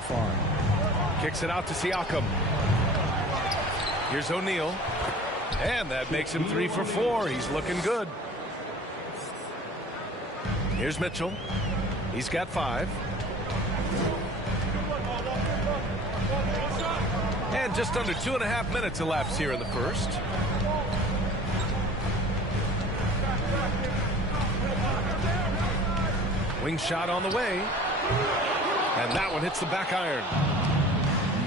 far. Kicks it out to Siakam. Here's O'Neal. And that makes him 3 for 4. He's looking good. Here's Mitchell. He's got 5. And just under 2.5 minutes elapsed here in the first. Wing shot on the way. And that one hits the back iron.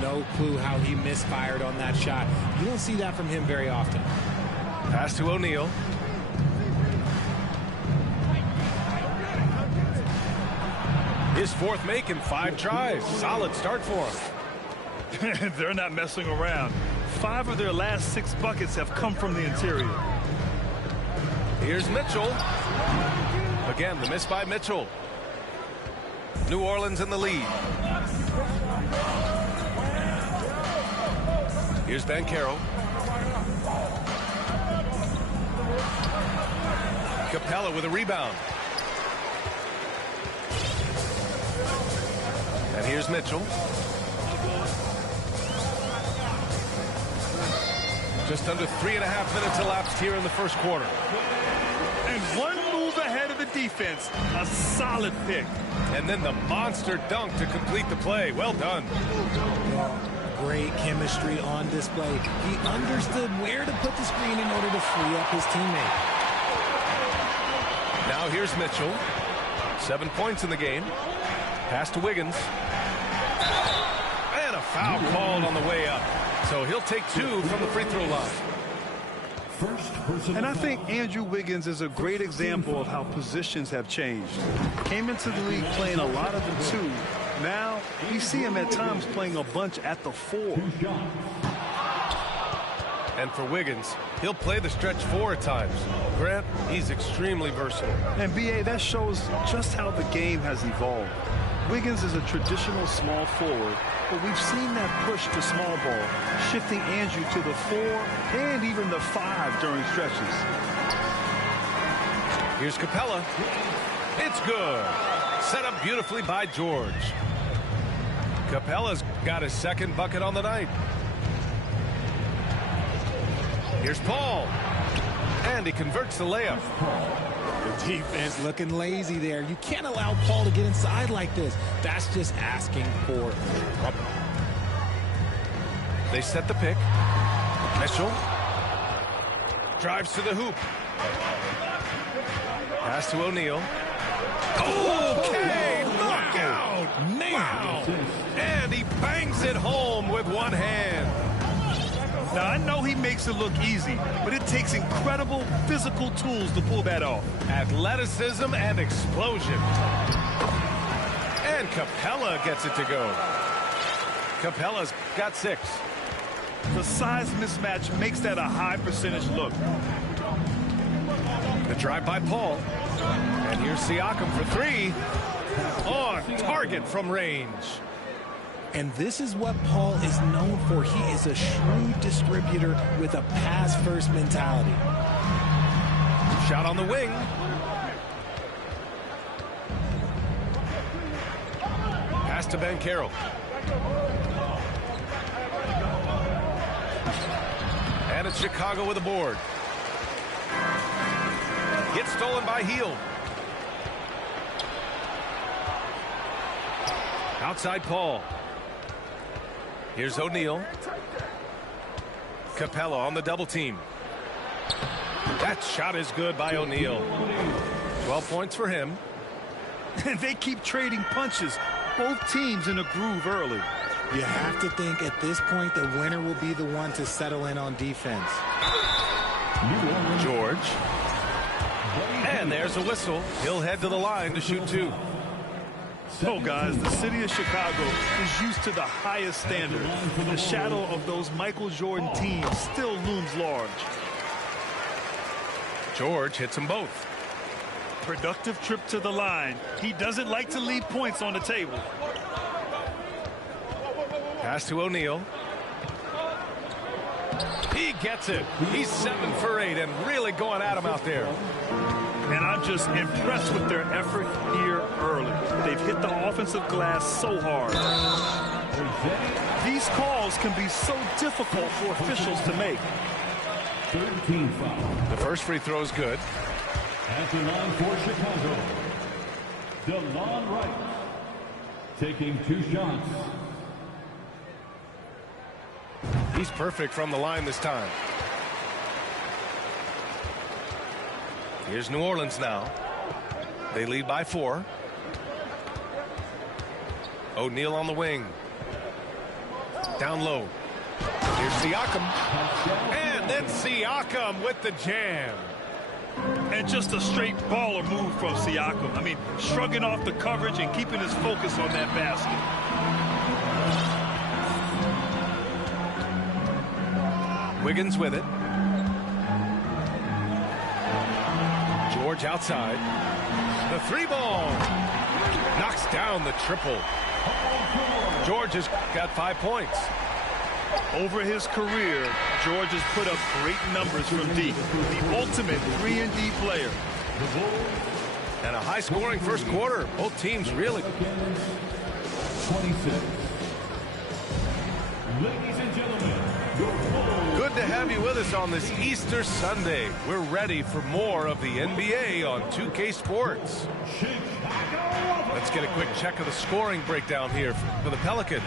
No clue how he misfired on that shot. You don't see that from him very often. Pass to O'Neal. His 4th make in 5 tries. Solid start for him. They're not messing around. 5 of their last 6 buckets have come from the interior. Here's Mitchell. Again, the miss by Mitchell. New Orleans in the lead. Here's Banchero. Capella with a rebound. And here's Mitchell. Just under 3.5 minutes elapsed here in the first quarter. And one move ahead of the defense. A solid pick. And then the monster dunk to complete the play. Well done. Great chemistry on display. He understood where to put the screen in order to free up his teammate. Now here's Mitchell. 7 points in the game. Pass to Wiggins. And a foul called on the way up. So he'll take 2 from the free throw line. And I think Andrew Wiggins is a great example of how positions have changed. Came into the league playing a lot of the 2. Now, we see him at times playing a bunch at the 4. And for Wiggins, he'll play the stretch 4 at times. Grant, he's extremely versatile. And B.A., that shows just how the game has evolved. Wiggins is a traditional small forward, but we've seen that push to small ball, shifting Andrew to the 4 and even the 5 during stretches. Here's Capella. It's good. Set up beautifully by George. Capella's got his 2nd bucket on the night. Here's Paul. And he converts the layup. The defense looking lazy there. You can't allow Paul to get inside like this. That's just asking for trouble. They set the pick. Mitchell drives to the hoop. Pass to O'Neal. Okay, knockout. Man. Wow. And he bangs it home with one hand. Now, I know he makes it look easy, but it takes incredible physical tools to pull that off. Athleticism and explosion. And Capella gets it to go. Capella's got 6. The size mismatch makes that a high percentage look. The drive by Paul. And here's Siakam for 3. On target from range. And this is what Paul is known for. He is a shrewd distributor with a pass-first mentality. Shot on the wing. Pass to Banchero. And it's Chicago with a board. Gets stolen by Hield. Outside Paul. Here's O'Neal. Capella on the double team. That shot is good by O'Neal. 12 points for him. And they keep trading punches. Both teams in a groove early. You have to think at this point the winner will be the one to settle in on defense. George. And there's a whistle. He'll head to the line to shoot 2. So, guys, the city of Chicago is used to the highest standard. The shadow of those Michael Jordan teams still looms large. George hits them both. Productive trip to the line. He doesn't like to leave points on the table. Pass to O'Neal. He gets it. He's 7 for 8 and really going at him out there. And I'm just impressed with their effort here early. They've hit the offensive glass so hard. These calls can be so difficult for officials to make. 13 foul. The first free throw is good. At the line for Chicago, DeLon Wright, taking 2 shots. He's perfect from the line this time. Here's New Orleans now. They lead by 4. O'Neal on the wing. Down low. Here's Siakam. And then Siakam with the jam. And just a straight baller move from Siakam. I mean, shrugging off the coverage and keeping his focus on that basket. Wiggins with it. George outside. The 3-ball. Knocks down the triple. George has got 5 points. Over his career, George has put up great numbers from deep. The ultimate 3-and-D player. And a high-scoring first quarter. Both teams really. 26. Ladies and gentlemen, Good to have you with us on this Easter Sunday. We're ready for more of the NBA on 2K Sports. Let's get a quick check of the scoring breakdown here for the Pelicans.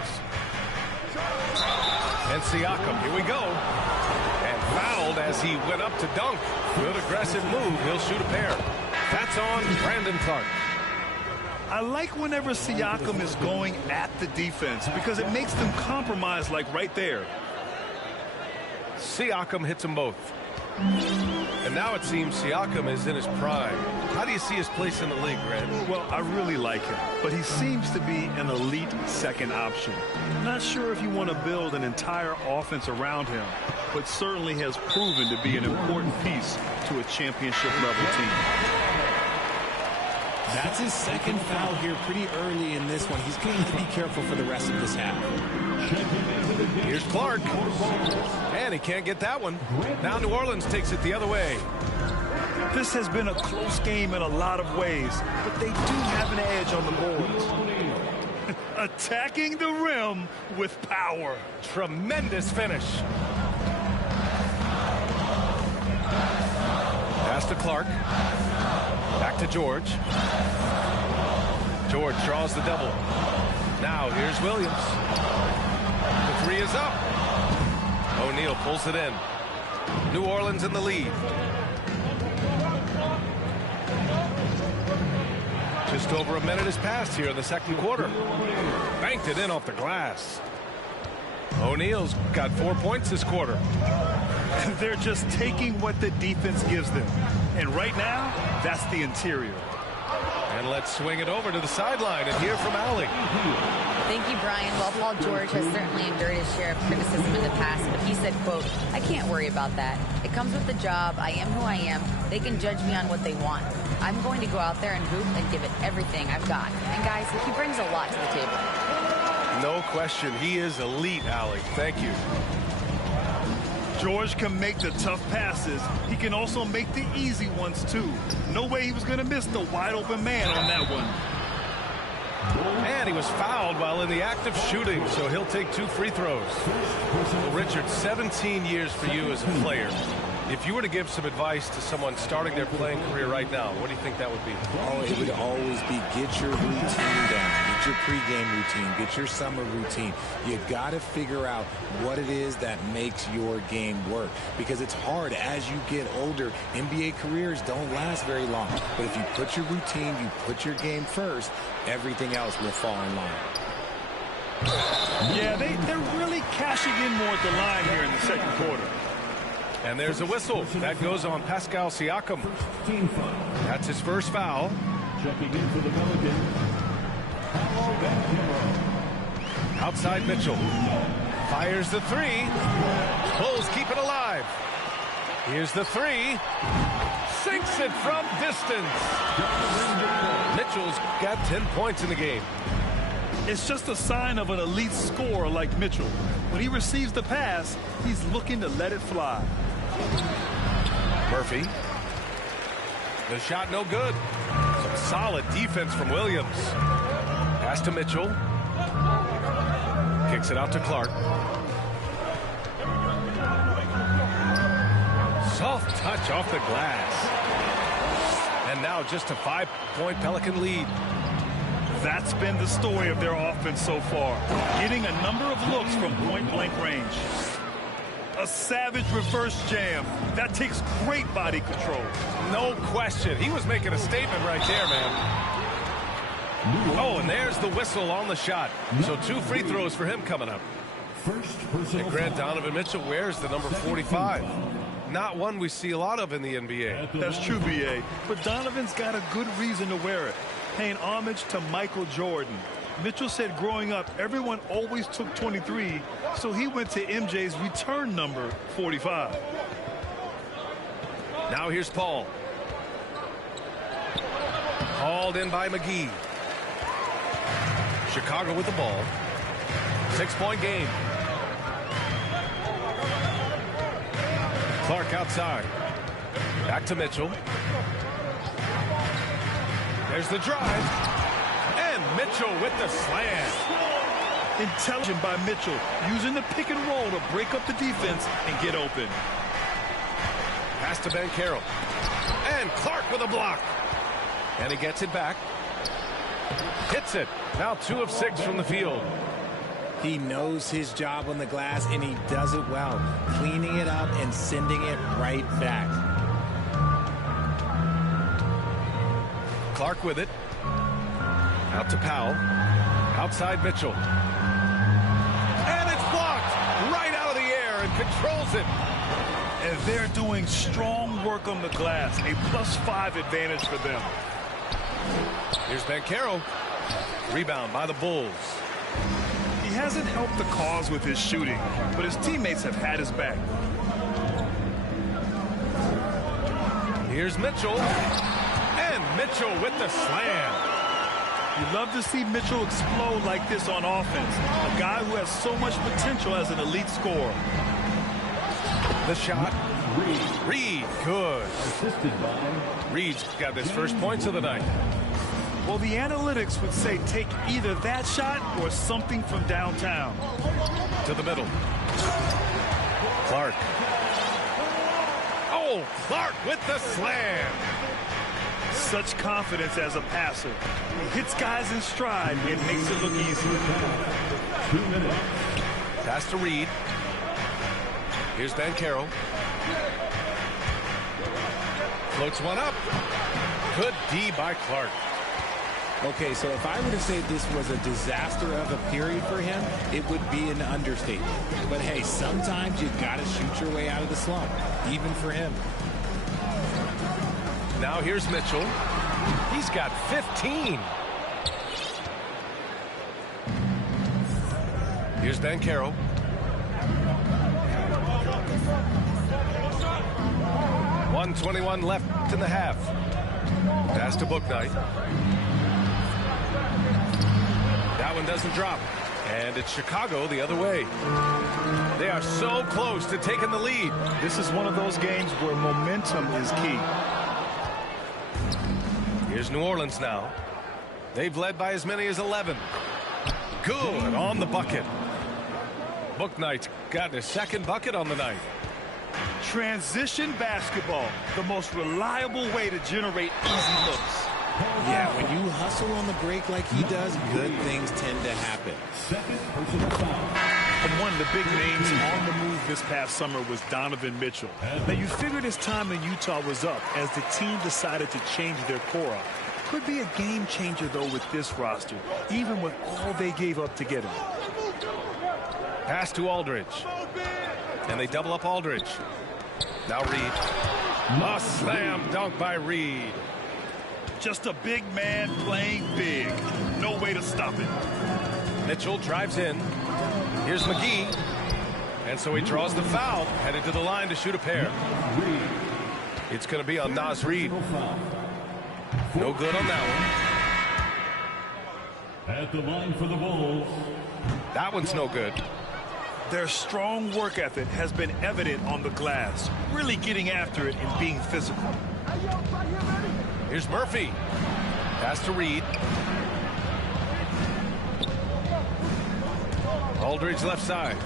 And Siakam, here we go. And fouled as he went up to dunk. Good aggressive move. He'll shoot a pair. That's on Brandon Clark. I like whenever Siakam is going at the defense because it makes them compromise like right there. Siakam hits them both. And now it seems Siakam is in his prime. How do you see his place in the league, Grant? Well, I really like him, but he seems to be an elite second option. Not sure if you want to build an entire offense around him, but certainly has proven to be an important piece to a championship level team. That's his second foul here pretty early in this one. He's going to be careful for the rest of this half. Here's Clark. And he can't get that one. Now New Orleans takes it the other way. This has been a close game in a lot of ways, but they do have an edge on the boards. Attacking the rim with power. Tremendous finish. Pass to Clark. Back to George. George draws the double. Now here's Williams. The 3 is up. O'Neal pulls it in. New Orleans in the lead. Just over a minute has passed here in the second quarter. Banked it in off the glass. O'Neal's got 4 points this quarter. They're just taking what the defense gives them. And right now, that's the interior. And let's swing it over to the sideline and hear from Allie. Thank you, Brian. Well, Paul George has certainly endured his share of criticism in the past, but he said, quote, "I can't worry about that. It comes with the job. I am who I am. They can judge me on what they want. I'm going to go out there and hoop and give it everything I've got." And guys, he brings a lot to the table. No question. He is elite, Allie. Thank you. George can make the tough passes. He can also make the easy ones, too. No way he was going to miss the wide-open man on that one. And he was fouled while in the act of shooting, so he'll take 2 free throws. Well, Richard, 17 years for you as a player. If you were to give some advice to someone starting their playing career right now, what do you think that would be? Oh, it would always be get your routine down. Get your pregame routine. Get your summer routine. You got to figure out what it is that makes your game work. Because it's hard as you get older. NBA careers don't last very long. But if you put your routine, you put your game first, everything else will fall in line. Yeah, they're really cashing in more at the line here in the second quarter. And there's a whistle. That goes on Pascal Siakam. That's his first foul. checking in for the Pelicans. Outside Mitchell. Fires the 3. Bulls keep it alive. Here's the 3. Sinks it from distance. Mitchell's got 10 points in the game. It's just a sign of an elite scorer like Mitchell. When he receives the pass, he's looking to let it fly. Murphy. The shot no good. Some solid defense from Williams. Pass to Mitchell. Kicks Kicks it out to Clark. Soft touch off the glass. And now just a 5-point Pelican lead. That's been the story of their offense so far. Getting a number of looks from point-blank range. A savage reverse jam. That takes great body control. No question. He was making a statement right there, man. Oh, and there's the whistle on the shot. So 2 free throws for him coming up. And Grant Donovan Mitchell wears the number 45. Not one we see a lot of in the NBA. That's true, B.A. But Donovan's got a good reason to wear it. Paying homage to Michael Jordan. Mitchell said growing up, everyone always took 23, so he went to MJ's return number 45. Now here's Paul. Hauled in by McGee. Chicago with the ball. 6-point game. Clark outside. Back to Mitchell. There's the drive. And Mitchell with the slam. Intelligent by Mitchell, using the pick and roll to break up the defense and get open. Pass to Banchero. And Clark with a block. And he gets it back. Hits it. Now 2 of 6 from the field. He knows his job on the glass, and he does it well, cleaning it up and sending it right back. Clark with it. Out to Powell. Outside Mitchell. And it's blocked right out of the air and controls it. And they're doing strong work on the glass, a +5 advantage for them. Here's Banchero. Rebound by the Bulls. He hasn't helped the cause with his shooting, but his teammates have had his back. Here's Mitchell. And Mitchell with the slam. You love to see Mitchell explode like this on offense. A guy who has so much potential as an elite scorer. The shot. Reed, good. Assisted by Reed's got his first points of the night. Well, the analytics would say take either that shot or something from downtown. To the middle. Clark. Oh, Clark with the slam. Such confidence as a passer. He hits guys in stride and makes it look easy. 2 minutes. Pass to Reed. Here's Banchero. Floats one up. Good D by Clark. Okay, so if I were to say this was a disaster of a period for him, it would be an understatement. But hey, sometimes you got to shoot your way out of the slump, even for him. Now here's Mitchell. He's got 15. Here's Banchero. .121 left in the half. Pass to Bouknight. That one doesn't drop. And it's Chicago the other way. They are so close to taking the lead. This is one of those games where momentum is key. Here's New Orleans now. They've led by as many as 11. Good on the bucket. Bouknight's got his second bucket on the night. Transition basketball, the most reliable way to generate easy looks. Yeah, when you hustle on the break like he does, good things tend to happen. Second personal foul. And one of the big names on the move this past summer was Donovan Mitchell. Now, you figured his time in Utah was up as the team decided to change their core up. Could be a game changer, though, with this roster, even with all they gave up to get him. Pass to Aldridge. And they double up Aldridge. Now Reed. A slam dunk by Reed. Just a big man playing big. No way to stop it. Mitchell drives in. Here's McGee. And so he draws the foul, headed to the line to shoot a pair. It's going to be on Naz Reid. No good on that one. At the line for the Bulls. That one's no good. Their strong work ethic has been evident on the glass, really getting after it and being physical. Here's Murphy. Pass to Reed. Aldridge left side.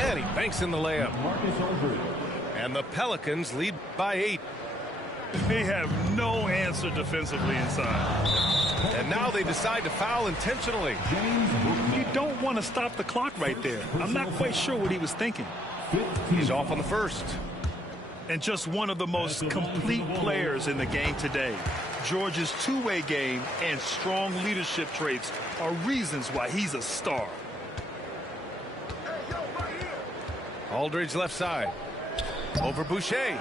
And he banks in the layup. Marcus Aldridge. And the Pelicans lead by 8. They have no answer defensively inside. And now they decide to foul intentionally. You don't want to stop the clock right there. I'm not quite sure what he was thinking. He's off on the first. And just one of the most complete players in the game today. George's two-way game and strong leadership traits are reasons why he's a star. Aldridge left side. Over Boucher.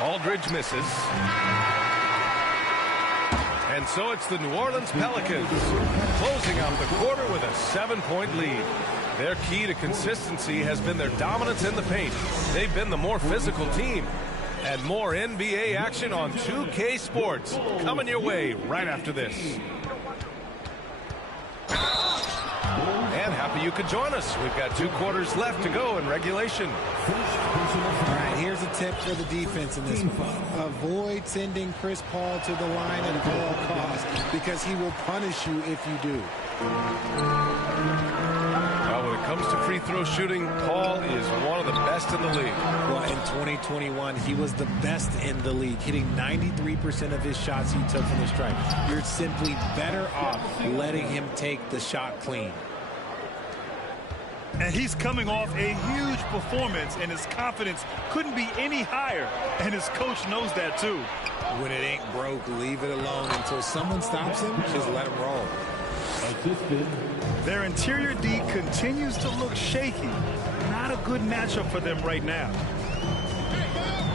Aldridge misses. And so it's the New Orleans Pelicans closing out the quarter with a 7-point lead. Their key to consistency has been their dominance in the paint. They've been the more physical team. And more NBA action on 2K Sports coming your way right after this. And happy you could join us. We've got 2 quarters left to go in regulation. All right, here's a tip for the defense in this one. Avoid sending Chris Paul to the line at all costs because he will punish you if you do. Well, when it comes to free throw shooting, Paul is one of the best in the league. Well, in 2021, he was the best in the league, hitting 93% of his shots he took from the stripe. You're simply better off letting him take the shot clean. And he's coming off a huge performance, and his confidence couldn't be any higher. And his coach knows that, too. When it ain't broke, leave it alone until someone stops him. Just let him roll. Assisted. Their interior D continues to look shaky. Not a good matchup for them right now.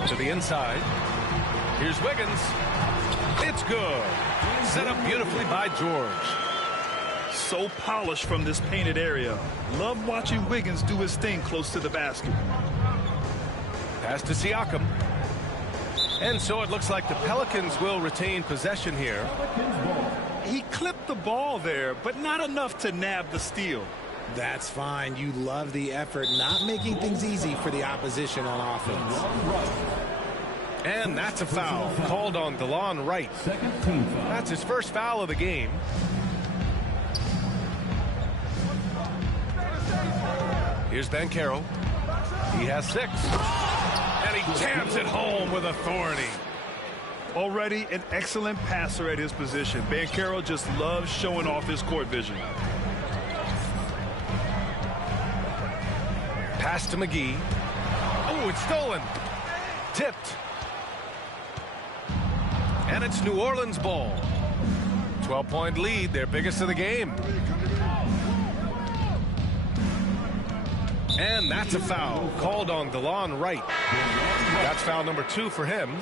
To the inside. Here's Wiggins. It's good. Set up beautifully by George. So polished from this painted area. Love watching Wiggins do his thing close to the basket. Pass to Siakam. And so it looks like the Pelicans will retain possession here. He clipped the ball there, but not enough to nab the steal. That's fine. You love the effort, not making things easy for the opposition on offense. And that's a foul called on DeLon Wright. Second team foul. That's his first foul of the game. Here's Banchero. He has 6. And he jams it home with authority. Already an excellent passer at his position. Banchero just loves showing off his court vision. Pass to McGee. Oh, it's stolen. Tipped. And it's New Orleans ball. 12-point lead, their biggest of the game. And that's a foul called on DeLon Wright. That's foul number 2 for him.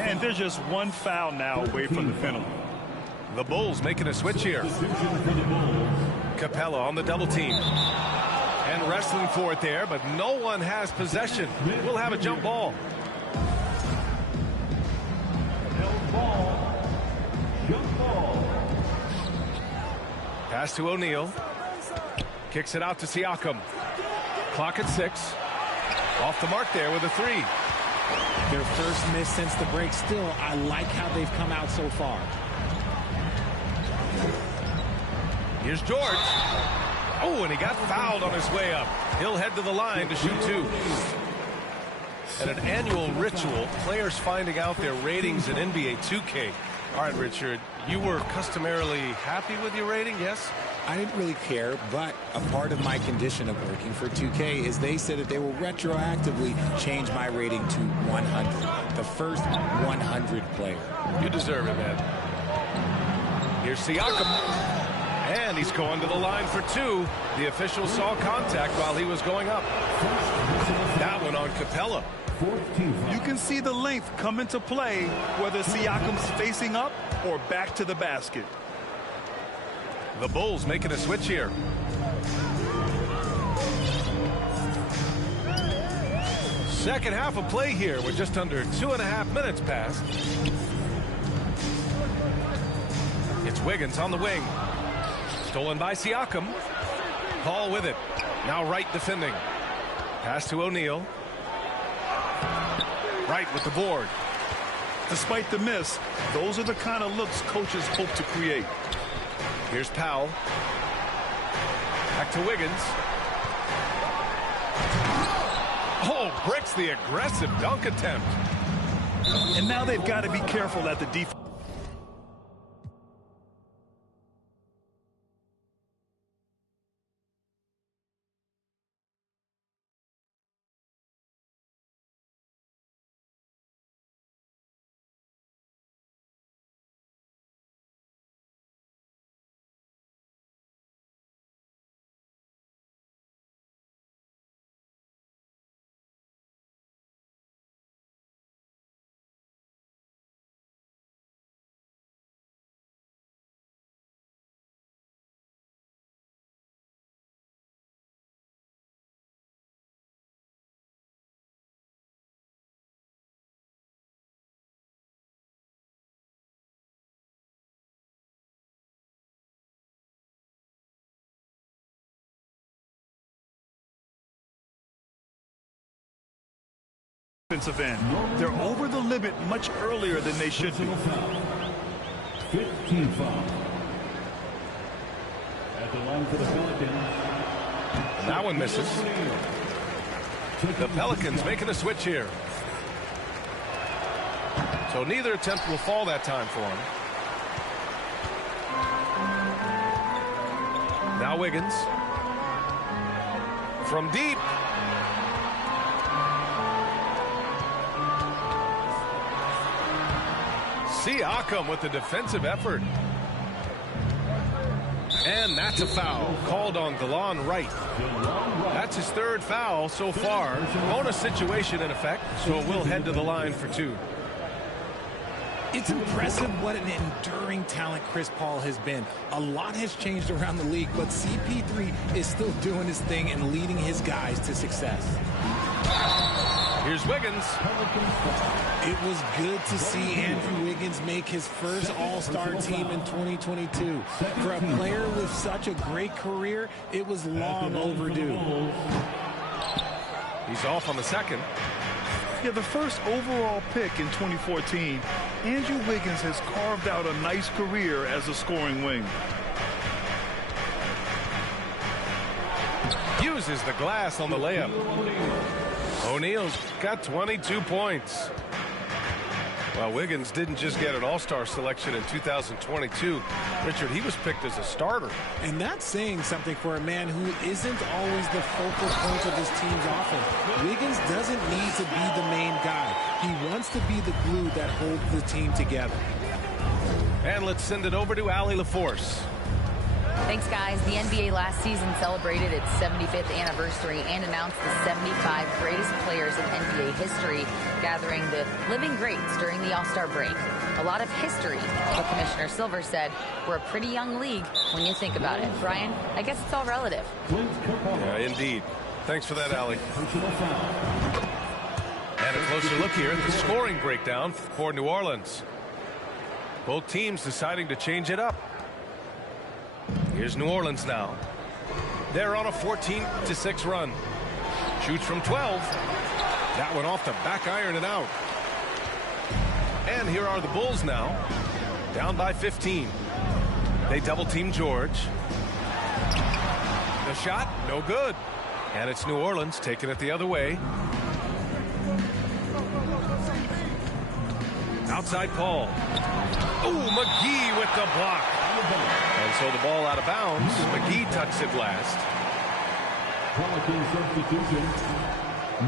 And they're just one foul now away from the penalty. The Bulls making a switch here. Capella on the double team. And wrestling for it there, but no one has possession. We'll have a jump ball. Pass to O'Neal. Kicks it out to Siakam. Clock at 6. Off the mark there with a 3. Their first miss since the break. Still, I like how they've come out so far. Here's George. Oh, and he got fouled on his way up. He'll head to the line to shoot 2. At an annual ritual, players finding out their ratings in NBA 2K. All right, Richard, you were customarily happy with your rating, yes? I didn't really care, but a part of my condition of working for 2K is they said that they will retroactively change my rating to 100. The first 100 player. You deserve it, man. Here's Siakam. And he's going to the line for 2. The official saw contact while he was going up. That one on Capella. You can see the length come into play, whether Siakam's facing up or back to the basket. The Bulls making a switch here. Second half of play here with just under 2.5 minutes passed. It's Wiggins on the wing. Stolen by Siakam. Paul with it. Now Wright defending. Pass to O'Neal. Wright with the board. Despite the miss, those are the kind of looks coaches hope to create. Here's Powell. Back to Wiggins. Oh, breaks the aggressive dunk attempt. And now they've got to be careful at the defense. Defensive end. They're over the limit much earlier than they should be. 15 foul. At the line for the Pelicans. That one misses. The Pelicans making a switch here. So neither attempt will fall that time for him. Now Wiggins. From deep. Siakam with the defensive effort. And that's a foul called on Delon Wright. That's his third foul so far. Bonus situation in effect, so we'll head to the line for two. It's impressive what an enduring talent Chris Paul has been. A lot has changed around the league, but CP3 is still doing his thing and leading his guys to success. Here's Wiggins. It was good to see Andrew Wiggins make his first All-Star team in 2022. For a player with such a great career, it was long overdue. He's off on the second. Yeah, the first overall pick in 2014, Andrew Wiggins has carved out a nice career as a scoring wing. Uses the glass on the layup. O'Neal's got 22 points. Well, Wiggins didn't just get an All-Star selection in 2022. Richard, he was picked as a starter. And that's saying something for a man who isn't always the focal point of his team's offense. Wiggins doesn't need to be the main guy. He wants to be the glue that holds the team together. And let's send it over to Allie LaForce. Thanks, guys. The NBA last season celebrated its 75th anniversary and announced the 75 greatest players in NBA history, gathering the living greats during the All-Star break. A lot of history, but Commissioner Silver said we're a pretty young league when you think about it. Brian, I guess it's all relative. Yeah, indeed. Thanks for that, Allie. And a closer look here at the scoring breakdown for New Orleans. Both teams deciding to change it up. Here's New Orleans now. They're on a 14-6 run. Shoots from 12. That one off the back iron and out. And here are the Bulls now. Down by 15. They double team George. The shot, no good. And it's New Orleans taking it the other way. Outside Paul. Oh, McGee with the block. And so the ball out of bounds. McGee touched it last. Pelican substitution.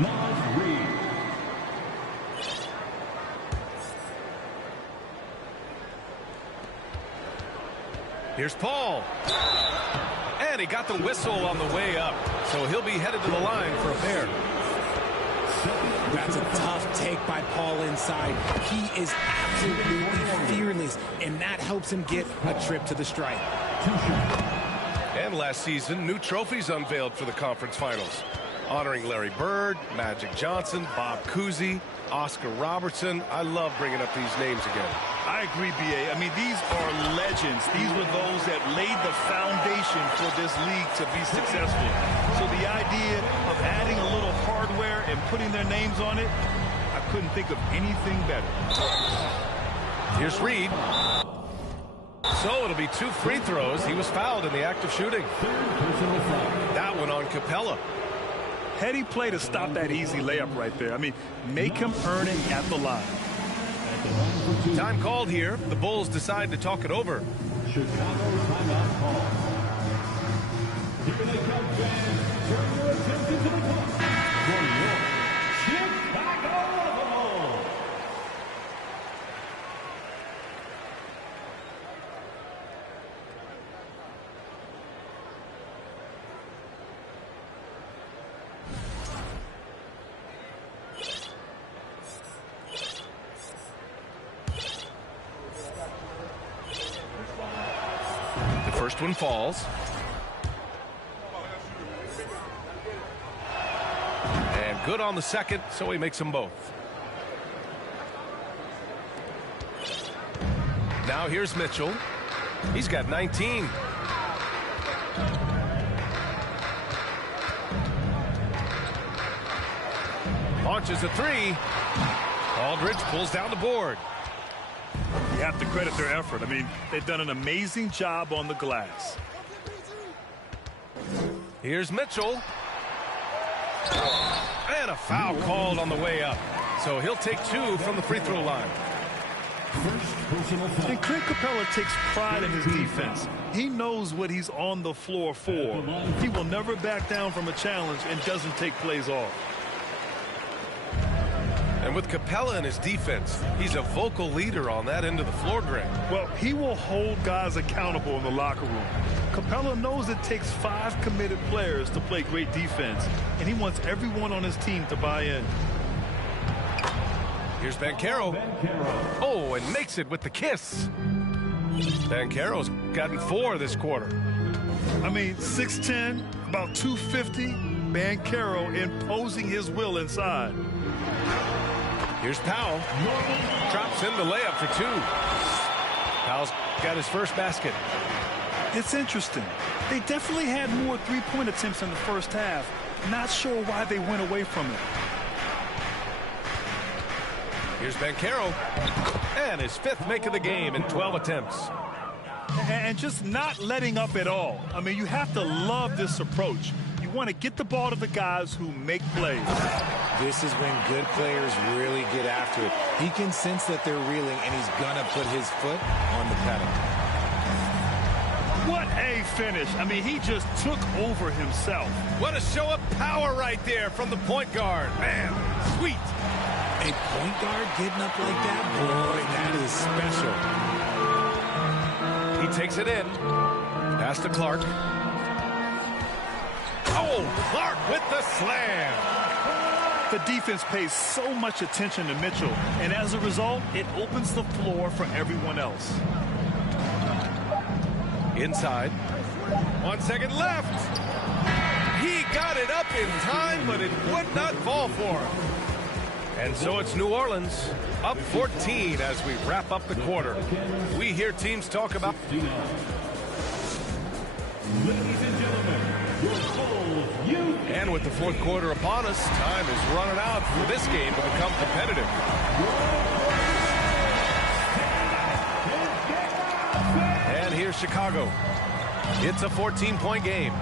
Naz Reid. Here's Paul. And he got the whistle on the way up. So he'll be headed to the line for a pair. That's a tough take by Paul inside. He is absolutely fearless, and that helps him get a trip to the stripe. And last season, new trophies unveiled for the conference finals, honoring Larry Bird, Magic Johnson, Bob Cousy, Oscar Robertson. I love bringing up these names again. I agree, B.A. I mean, these are legends. These were those that laid the foundation for this league to be successful. So the idea of adding a little hardware and putting their names on it, I couldn't think of anything better. Here's Reed. So it'll be 2 free throws. He was fouled in the act of shooting. That one on Capella. Heady play to stop that easy layup right there. I mean, make him earn it at the line. Time called here. The Bulls decide to talk it over. Chicago timeout call. Here they come, fans. Turn your attention to the clock. For your Chicago. First one falls. And good on the second, so he makes them both. Now here's Mitchell. He's got 19. Launches a 3. Aldridge pulls down the board. You have to credit their effort. I mean, they've done an amazing job on the glass. Here's Mitchell. And a foul called on the way up. So he'll take 2 from the free throw line. And Clint Capella takes pride in his defense. He knows what he's on the floor for. He will never back down from a challenge and doesn't take plays off. And with Capella in his defense, he's a vocal leader on that end of the floor, Greg. Well, he will hold guys accountable in the locker room. Capella knows it takes 5 committed players to play great defense, and he wants everyone on his team to buy in. Here's Banchero. Oh, and makes it with the kiss. Banchero's gotten 4 this quarter. I mean, 6'10", about 250, Banchero imposing his will inside. Here's Powell. Drops in the layup for 2. Powell's got his first basket. It's interesting. They definitely had more three-point attempts in the first half. Not sure why they went away from it. Here's Banchero. And his 5th make of the game in 12 attempts. And just not letting up at all. I mean, you have to love this approach. You want to get the ball to the guys who make plays. This is when good players really get after it. He can sense that they're reeling, and he's going to put his foot on the pedal. What a finish. I mean, he just took over himself. What a show of power right there from the point guard. Man, sweet. A point guard getting up like that? Boy, that is special. He takes it in. Pass to Clark. Oh, Clark with the slam. The defense pays so much attention to Mitchell, and as a result, it opens the floor for everyone else. Inside. 1 second left. He got it up in time, but it would not fall for him. And so it's New Orleans up 14 as we wrap up the quarter. We hear teams talk about... Ladies and gentlemen, your Bulls youth. And with the 4th quarter upon us, time is running out for this game to become competitive. And here's Chicago. It's a 14-point game.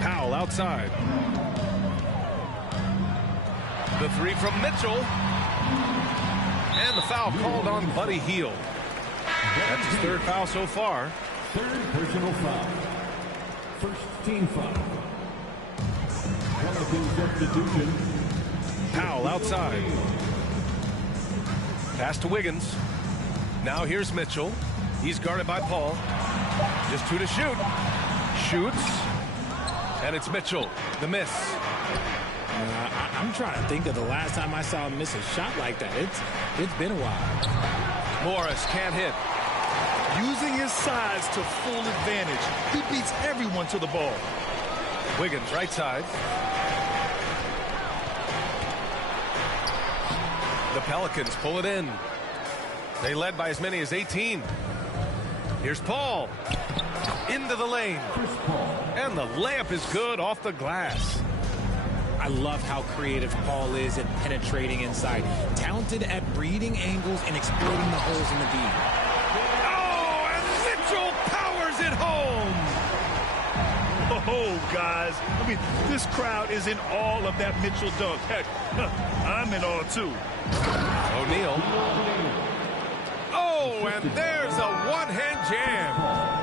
Powell outside. The 3 from Mitchell. And the foul called on Buddy Hield. That's his 3rd foul so far. 3rd personal foul. First team foul. Pelican substitution. Powell outside. Pass to Wiggins. Now here's Mitchell. He's guarded by Paul. Just 2 to shoot. Shoots. And it's Mitchell. The miss. I'm trying to think of the last time I saw him miss a shot like that. It's been a while. Morris can't hit. Using his size to full advantage. He beats everyone to the ball. Wiggins right side. The Pelicans pull it in. They led by as many as 18. Here's Paul. Into the lane. And the layup is good off the glass. I love how creative Paul is at penetrating inside. Talented at reading angles and exploiting the holes in the D. Oh, and Mitchell powers it home. Oh, guys. I mean, this crowd is in awe of that Mitchell dunk. Heck, I'm in awe, too. O'Neal. Oh, and there's a one-hand jam.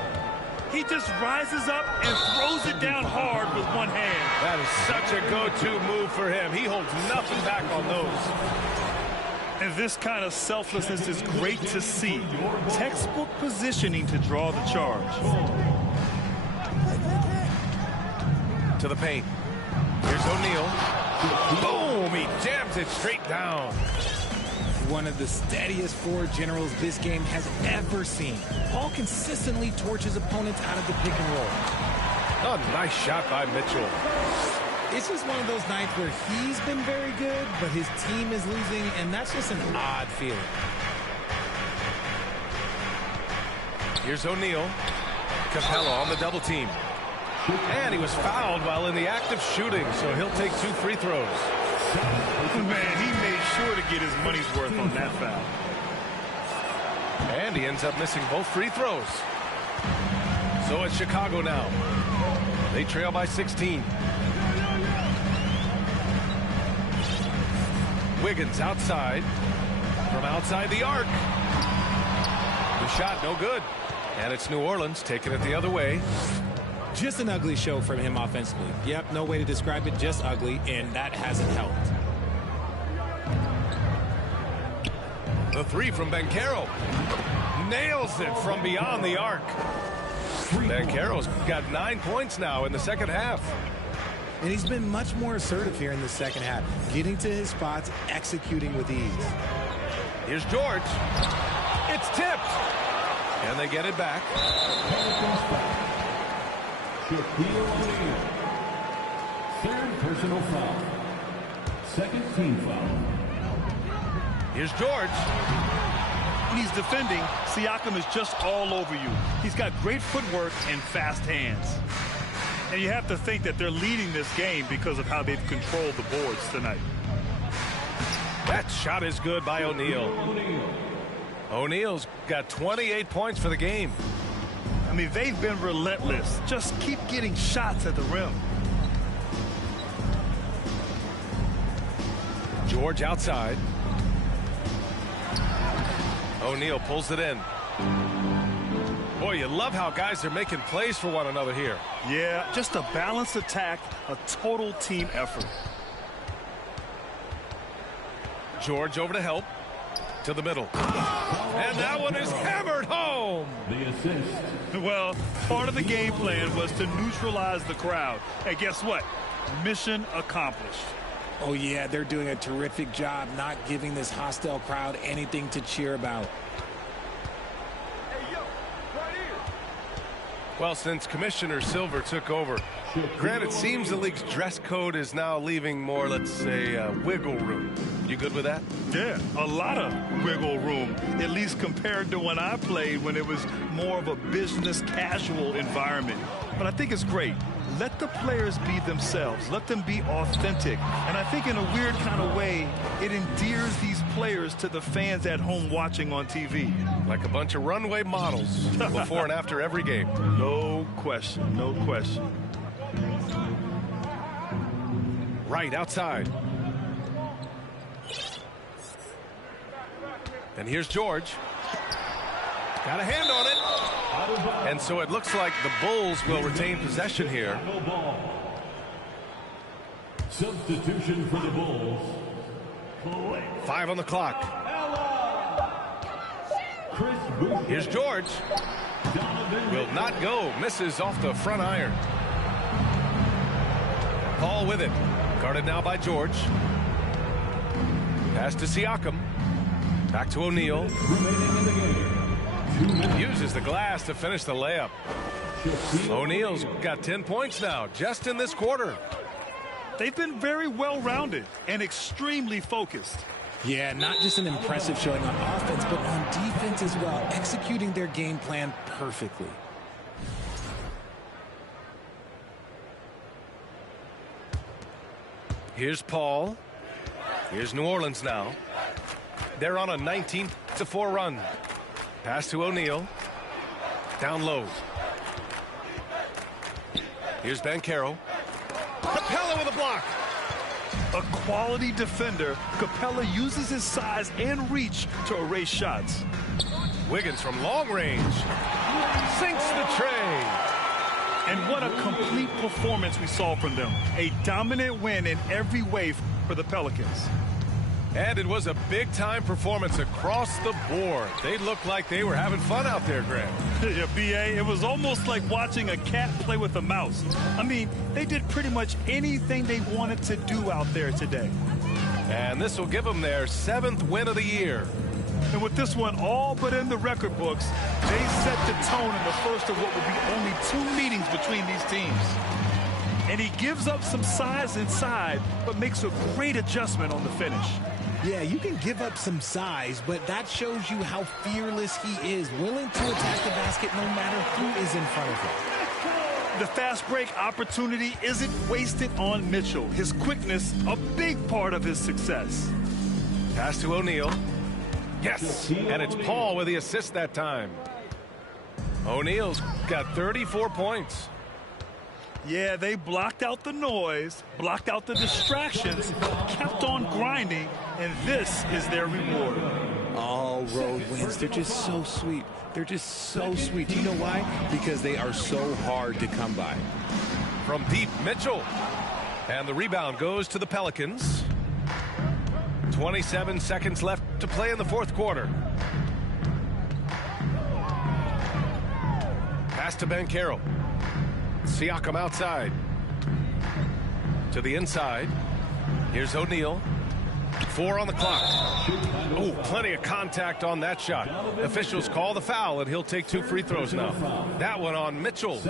He just rises up and throws it down hard with one hand. That is such a go-to move for him. He holds nothing back on those. And this kind of selflessness is great to see. Textbook positioning to draw the charge. To the paint. Here's O'Neal. Boom! He jams it straight down. One of the steadiest floor generals this game has ever seen. Paul consistently torches opponents out of the pick and roll. Oh, nice shot by Mitchell. It's just one of those nights where he's been very good, but his team is losing, and that's just an odd feeling. Here's O'Neal. Capella on the double team. And he was fouled while in the act of shooting, so he'll take 2 free throws. Man, he made sure to get his money's worth on that foul. And he ends up missing both free throws. So it's Chicago now. They trail by 16. Wiggins outside. From outside the arc. The shot no good. And it's New Orleans taking it the other way. Just an ugly show from him offensively. Yep, no way to describe it, just ugly, and that hasn't helped. The 3 from Banchero. Nails it from beyond the arc. Banchero's got 9 points now in the second half. And he's been much more assertive here in the second half, getting to his spots, executing with ease. Here's George. It's tipped. And they get it back. Shaquille O'Neal. 3rd personal foul. 2nd team foul. Here's George. When he's defending, Siakam is just all over you. He's got great footwork and fast hands. And you have to think that they're leading this game because of how they've controlled the boards tonight. That shot is good by O'Neal. O'Neal's got 28 points for the game. I mean, they've been relentless. Just keep getting shots at the rim. George outside. O'Neal pulls it in. Boy, you love how guys are making plays for one another here. Yeah, just a balanced attack, a total team effort. George over to help. To the middle. And that one is hammered home. The assist. Well, part of the game plan was to neutralize the crowd. And guess what? Mission accomplished. Oh, yeah, they're doing a terrific job not giving this hostile crowd anything to cheer about. Well, since Commissioner Silver took over, Grant, it seems the league's dress code is now leaving more, let's say, wiggle room. You good with that? Yeah, a lot of wiggle room, at least compared to when I played, when it was more of a business casual environment. But I think it's great. Let the players be themselves. Let them be authentic. And I think in a weird kind of way, it endears these players to the fans at home watching on TV. Like a bunch of runway models before and after every game. No question, no question. Right outside. And here's George. Got a hand on it. And so it looks like the Bulls will retain possession here. Substitution for the Bulls. 5 on the clock. Chris Boucher. Here's George. Will not go. Misses off the front iron. Paul with it. Guarded now by George. Pass to Siakam. Back to O'Neal. Remaining in the game. 2 minutes. Uses the glass to finish the layup. O'Neal's got 10 points now, just in this quarter. They've been very well-rounded and extremely focused. Yeah, not just an impressive showing on offense, but on defense as well, executing their game plan perfectly. Here's Paul. Here's New Orleans now. They're on a 19-4 run. Pass to O'Neal. Down low. Here's Banchero. Capella with a block. A quality defender, Capella uses his size and reach to erase shots. Wiggins from long range. Sinks the tray. And what a complete performance we saw from them. A dominant win in every way for the Pelicans. And it was a big-time performance across the board. They looked like they were having fun out there, Grant. Yeah, B.A., it was almost like watching a cat play with a mouse. I mean, they did pretty much anything they wanted to do out there today. And this will give them their 7th win of the year. And with this one all but in the record books, they set the tone in the first of what will be only 2 meetings between these teams. And he gives up some size inside, but makes a great adjustment on the finish. Yeah, you can give up some size, but that shows you how fearless he is, willing to attack the basket no matter who is in front of him. The fast break opportunity isn't wasted on Mitchell. His quickness, a big part of his success. Pass to O'Neal. Yes, and it's Paul with the assist that time. O'Neal's got 34 points. Yeah, they blocked out the noise, blocked out the distractions, kept on grinding, and this is their reward. All road wins. They're just so sweet. They're just so sweet. Do you know why? Because they are so hard to come by. From deep, Mitchell. And the rebound goes to the Pelicans. 27 seconds left to play in the 4th quarter. Pass to Banchero. Siakam outside. To the inside. Here's O'Neal. 4 on the clock. Oh, plenty of contact on that shot. Officials call the foul, and he'll take 2 free throws now. That one on Mitchell.